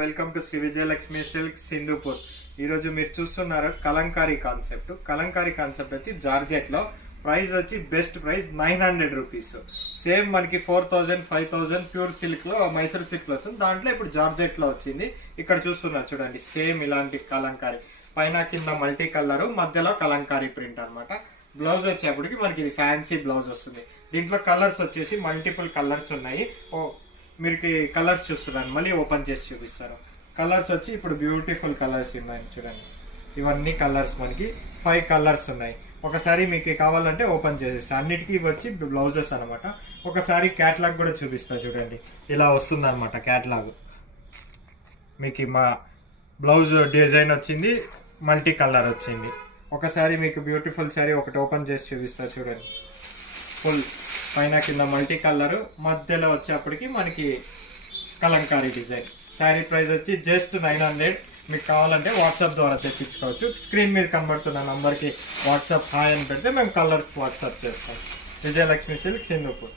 Welcome to Shri Vijayalakshmi silks Sindhupur. ఈరోజు మీరు చూస్తున్నారు కలంకారీ కాన్సెప్ట్. కలంకారీ కాన్సెప్ట్ వచ్చి జార్జెట్ లో ప్రైస్ వచ్చి బెస్ట్ ప్రైస్ 900 రూపీస్. సేమ్ మనకి 4000 5000 ప్యూర్ సిల్క్ లో మైసూర్ సిల్క్ లో వస్తుంది. దాంట్లో ఇప్పుడు జార్జెట్ లో వచ్చింది. ఇక్కడ చూస్తున్నారు చూడండి, సేమ్ ఇలాంటి కలంకారీ పైన కింద మల్టీ కలర్ మధ్యలో కలంకారీ ప్రింట్ అన్నమాట. బ్లౌజ్ వచ్చేప్పటికి మనకి ఇది ఫ్యాన్సీ బ్లౌజ్ వస్తుంది. దీంట్లో కలర్స్ వచ్చేసి మల్టిపుల్ కలర్స్ ఉన్నాయి. మీరు కలర్స్ చూస్తున్నాను, మళ్ళీ ఓపెన్ చేసి చూపిస్తారు. కలర్స్ వచ్చి ఇప్పుడు బ్యూటిఫుల్ కలర్స్ ఉన్నాయి చూడండి. ఇవన్నీ కలర్స్ మనకి 5 కలర్స్ ఉన్నాయి. ఒకసారి మీకు కావాలంటే ఓపెన్ చేసేస్తా. అన్నిటికీ వచ్చి బ్లౌజెస్ అనమాట. ఒకసారి క్యాట్లాగ్ కూడా చూపిస్తా చూడండి. ఇలా వస్తుంది అనమాట క్యాట్లాగ్. మీకు మా బ్లౌజ్ డిజైన్ వచ్చింది, మల్టీ కలర్ వచ్చింది. ఒకసారి మీకు బ్యూటిఫుల్ శారీ ఒకటి ఓపెన్ చేసి చూపిస్తా చూడండి. ఫుల్ పైన కింద మల్టీ కలర్, మధ్యలో వచ్చేప్పటికి మనకి కలంకారీ డిజైన్. శారీ ప్రైస్ వచ్చి జస్ట్ 900. మీకు కావాలంటే వాట్సాప్ ద్వారా తెప్పించుకోవచ్చు. స్క్రీన్ మీద కనబడుతున్న నంబర్కి వాట్సాప్ హాయ్ అని పెడితే మేము కలర్స్ వాట్సాప్ చేస్తాం. విజయలక్ష్మి సిల్క్ సింధూపూర్.